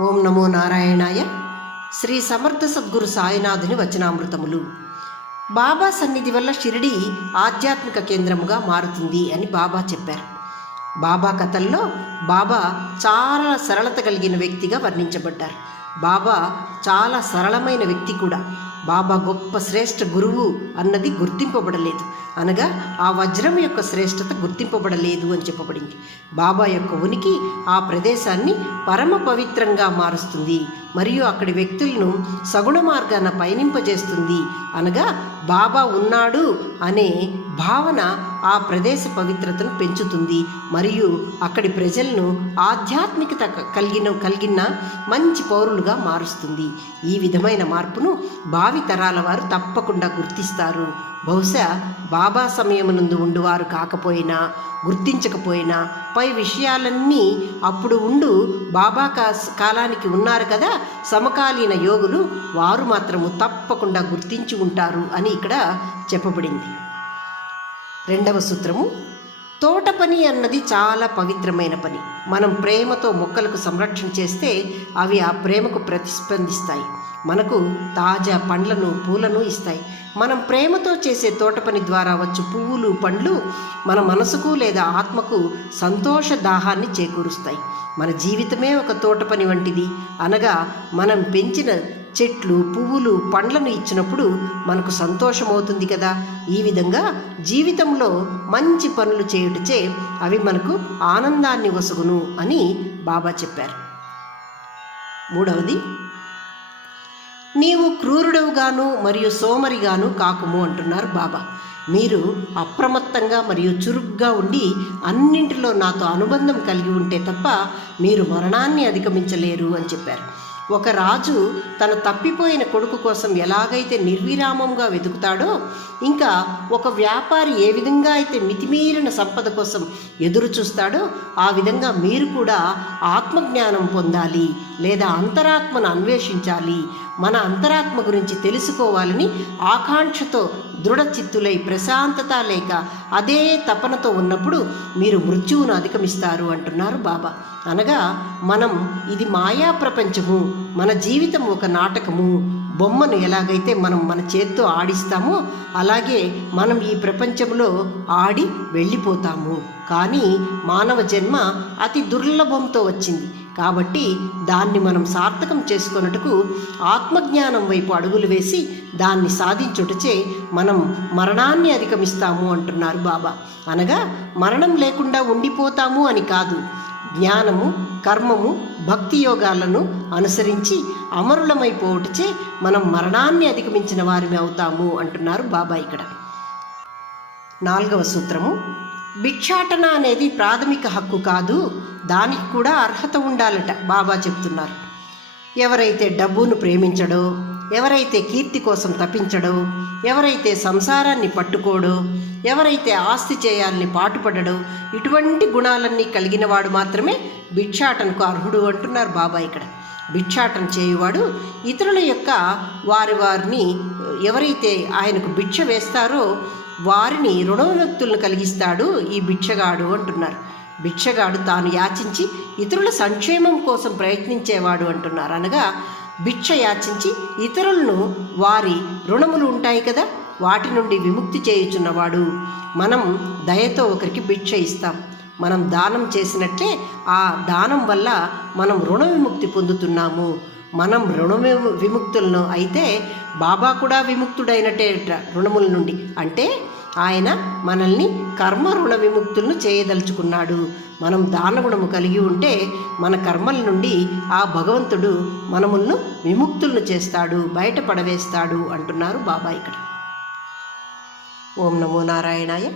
ఓం నమో నారాయణాయ. శ్రీ సమర్థ సద్గురు సాయినాథుని వచనామృతములు. బాబా సన్నిధి వల్ల షిరిడి ఆధ్యాత్మిక కేంద్రముగా మారుతుంది అని బాబా చెప్పారు. బాబా కథల్లో బాబా చాలా సరళత కలిగిన వ్యక్తిగా వర్ణించబడ్డారు. బాబా చాలా సరళమైన వ్యక్తి కూడా. బాబా గొప్ప శ్రేష్ఠ గురువు అన్నది గుర్తింపబడలేదు, అనగా ఆ వజ్రం యొక్క శ్రేష్టత గుర్తింపబడలేదు అని చెప్పబడింది. బాబా యొక్క ఉనికి ఆ ప్రదేశాన్ని పరమ పవిత్రంగా మారుస్తుంది మరియు అక్కడి వ్యక్తులను సగుణ మార్గాన పయనింపజేస్తుంది. అనగా బాబా ఉన్నాడు అనే భావన ఆ ప్రదేశ పవిత్రతను పెంచుతుంది మరియు అక్కడి ప్రజలను ఆధ్యాత్మికత కలిగిన మంచి పౌరులుగా మారుస్తుంది. ఈ విధమైన మార్పును భావి తరాల వారు తప్పకుండా గుర్తిస్తారు. బహుశా బాబా సమయమునందు ఉండువారు కాకపోయినా, గుర్తించకపోయినా, పై విషయాలన్నీ అప్పుడు బాబా కాలానికి ఉన్నారు కదా సమకాలీన యోగులు, వారు మాత్రము తప్పకుండా గుర్తించి ఉంటారు అని ఇక్కడ చెప్పబడింది. రెండవ సూత్రము, తోట పని అన్నది చాలా పవిత్రమైన పని. మనం ప్రేమతో మొక్కలకు సంరక్షణ చేస్తే అవి ఆ ప్రేమకు ప్రతిస్పందిస్తాయి, మనకు తాజా పండ్లను పూలను ఇస్తాయి. మనం ప్రేమతో చేసే తోట పని ద్వారా వచ్చు పువ్వులు పండ్లు మన మనసుకు లేదా ఆత్మకు సంతోష దాహాన్ని చేకూరుస్తాయి. మన జీవితమే ఒక తోట పని వంటిది, అనగా మనం పెంచిన చెట్లు పువ్వులు పండ్లను ఇచ్చినప్పుడు మనకు సంతోషమవుతుంది కదా. ఈ విధంగా జీవితంలో మంచి పనులు చేయుటచే అవి మనకు ఆనందాన్ని వసుగును అని బాబా చెప్పారు. మూడవది, నీవు క్రూరుడవుగాను మరియు సోమరిగాను కాకుము అంటున్నారు బాబా. మీరు అప్రమత్తంగా మరియు చురుగ్గా ఉండి అన్నింటిలో నాతో అనుబంధం కలిగి ఉంటే తప్ప మీరు మరణాన్ని అధిగమించలేరు అని చెప్పారు. ఒక రాజు తన తప్పిపోయిన కొడుకు కోసం ఎలాగైతే నిర్విరామంగా వెతుకుతాడో, ఇంకా ఒక వ్యాపారి ఏ విధంగా అయితే మితిమీరిన సంపద కోసం ఎదురు చూస్తాడో, ఆ విధంగా మీరు కూడా ఆత్మజ్ఞానం పొందాలి లేదా అంతరాత్మను అన్వేషించాలి, మన అంతరాత్మ గురించి తెలుసుకోవాలని ఆకాంక్షతో దృఢచిత్తులై ప్రశాంతత లేక అదే తపనతో ఉన్నప్పుడు మీరు మృత్యువును అధిగమిస్తారు అంటున్నారు బాబా. అనగా ఇది మాయా ప్రపంచము, మన జీవితం ఒక నాటకము. బొమ్మను ఎలాగైతే మనం మన చేత్తో ఆడిస్తామో అలాగే మనం ఈ ప్రపంచంలో ఆడి వెళ్ళిపోతాము. కానీ మానవ జన్మ అతి దుర్లభంతో వచ్చింది కాబట్టి దాన్ని మనం సార్థకం చేసుకొనుటకు ఆత్మజ్ఞానం వైపు అడుగులు వేసి దాన్ని సాధించుటచే మనం మరణాన్ని అధిగమిస్తాము అంటున్నారు బాబా. అనగా మరణం లేకుండా ఉండిపోతాము అని కాదు, జ్ఞానము కర్మము భక్తి యోగాలను అనుసరించి అమరులమైపోవటచే మనం మరణాన్ని అధిగమించిన వారిని అవుతాము అంటున్నారు బాబా ఇక్కడ. నాలుగవ సూత్రము, భిక్షాటన అనేది ప్రాథమిక హక్కు కాదు, దానికి కూడా అర్హత ఉండాలట బాబా చెప్తున్నారు. ఎవరైతే డబ్బును ప్రేమించడో, ఎవరైతే కీర్తి కోసం తపించడో, ఎవరైతే సంసారాన్ని పట్టుకోడో, ఎవరైతే ఆస్తి చేయాలని పాటుపడడో, ఇటువంటి గుణాలన్నీ కలిగిన వాడు మాత్రమే భిక్షాటనకు అర్హుడు అంటున్నారు బాబా ఇక్కడ. భిక్షాటన చేయువాడు ఇతరుల యొక్క వారిని ఎవరైతే ఆయనకు భిక్ష వేస్తారో వారిని రుణవిముక్తులను కలిగిస్తాడు ఈ భిక్షగాడు అంటున్నారు. భిక్షగాడు తాను యాచించి ఇతరుల సంక్షేమం కోసం ప్రయత్నించేవాడు అంటున్నారు. అనగా భిక్ష యాచించి ఇతరులను వారి రుణములు ఉంటాయి కదా వాటి నుండి విముక్తి చేయుచున్నవాడు. మనం దయతో ఒకరికి భిక్ష ఇస్తాం, మనం దానం చేసినట్లే ఆ దానం వల్ల మనం రుణ విముక్తి పొందుతున్నాము. మనం విముక్తులను అయితే బాబా కూడా విముక్తుడైనట్టే రుణముల నుండి. అంటే ఆయన మనల్ని కర్మ రుణ విముక్తులను చేయదలుచుకున్నాడు. మనం దాన గుణము కలిగి ఉంటే మన కర్మల నుండి ఆ భగవంతుడు మనములను విముక్తులను చేస్తాడు, బయట పడవేస్తాడు అంటున్నారు బాబా ఇక్కడ. ఓం నమో నారాయణాయ.